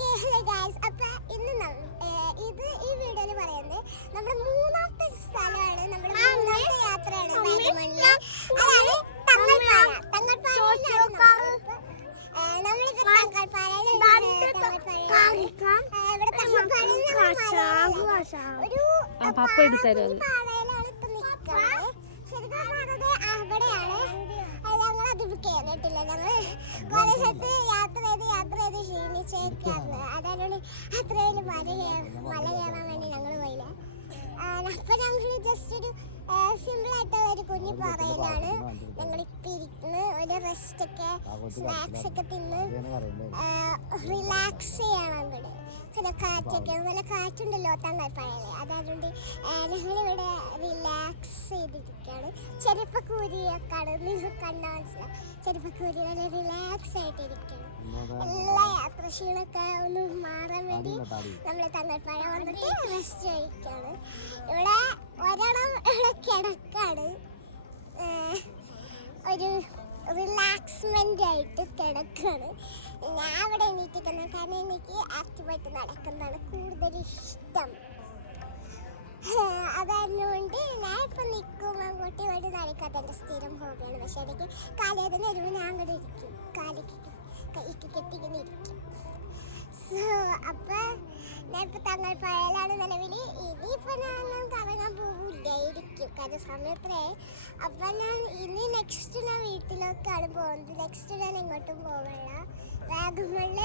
Hello guys. അപ്പൊ ഇന്ന് ഇത് ഈ വീഡിയോയിൽ പറയുന്നത് നമ്മുടെ മൂന്നാമത്തെ സ്ഥലമാണ്, നമ്മുടെ മൂന്നാമത്തെ യാത്രയാണ് വാഗമണിലെ. അതാണ് തങ്ങൾപ്പാറ. നമ്മളിപ്പോ പാറയിലാണ് ഇപ്പൊ നിൽക്കുന്നത്. ശരിക്കും പറഞ്ഞത് അവിടെയാണ്. ഞങ്ങൾ അത് കേറിയിട്ടില്ല. ഞങ്ങൾ കുറെ സ്ഥലത്ത് യാത്ര ചെയ്ത് ക്ഷീണിച്ചേക്കാണ്. അതുകൊണ്ട് അത്ര വലിയ മല കയറാൻ വേണ്ടി ഞങ്ങൾ പോയില്ല. അപ്പൊ ഞങ്ങൾ ജസ്റ്റ് ഒരു സിമ്പിൾ ആയിട്ടുള്ള ഒരു കുഞ്ഞു പാറയിലാണ് ഞങ്ങളിപ്പോൾ ഇരിക്കുന്നത്. ഒരു റെസ്റ്റ് ഒക്കെ സ്നാക്സ് ഒക്കെ തിന്ന് റിലാക്സ് ചെയ്യണം. ഇവിടെ പിന്നെ കാറ്റൊക്കെ നല്ല കാറ്റുണ്ടല്ലോ തങ്ങൾപ്പാറയിൽ. അതുകൊണ്ട് ഞങ്ങളിവിടെ റിലാക്സ് ചെയ്തിരിക്കുകയാണ്. ചെരുപ്പക്കൂരിയൊക്കെയാണ്, നിങ്ങൾ കണ്ടാൽ മനസ്സിലാവും. ചെരുപ്പക്കൂരി നല്ല റിലാക്സ് ആയിട്ടിരിക്കുകയാണ്. എല്ലാ യാത്രക്ഷീണമൊക്കെ ഒന്ന് മാറാൻ വേണ്ടി നമ്മൾ തങ്ങൾപ്പാറ വന്നിട്ട് റെസ്റ്റ് കഴിക്കുകയാണ്. ഇവിടെ ഒരെണ്ണം കിടക്കാണ്, ഒരു റിലാക്സ്മെന്റ് ആയിട്ട് കിടക്കാണ്. ഞാൻ ഇവിടെ എണീറ്റിരിക്കുന്നത് കാരണം എനിക്ക് ആക്റ്റീവായിട്ട് നടക്കുന്നതാണ് കൂടുതൽ ഇഷ്ടം. അതായതുകൊണ്ട് ഞാൻ ഇപ്പം നിൽക്കും, അങ്ങോട്ട് ഇങ്ങോട്ട് നടക്കാത്ത എൻ്റെ സ്ഥിരം ഹോബിയാണ്. പക്ഷെ എനിക്ക് കാലേതിന് വരുമ്പോൾ ഞാൻ അങ്ങോട്ട് ഇരിക്കും, കൈക്ക് കെട്ടിങ്ങനെ ഇരിക്കും. സോ അപ്പം ഞാൻ ഇപ്പോൾ തങ്ങൾപ്പാറയിലാണ് നിലവിൽ. ഇനിയിപ്പോൾ ഞാൻ കറങ്ങാൻ പോകില്ലായിരിക്കും, കാരണം സമയത്രേ. അപ്പം ഞാൻ നെക്സ്റ്റ് ഞാൻ വീട്ടിലേക്കാണ് പോകുന്നത്. നെക്സ്റ്റ് ഞാൻ എങ്ങോട്ടും പോകില്ല. വാഗമണിൽ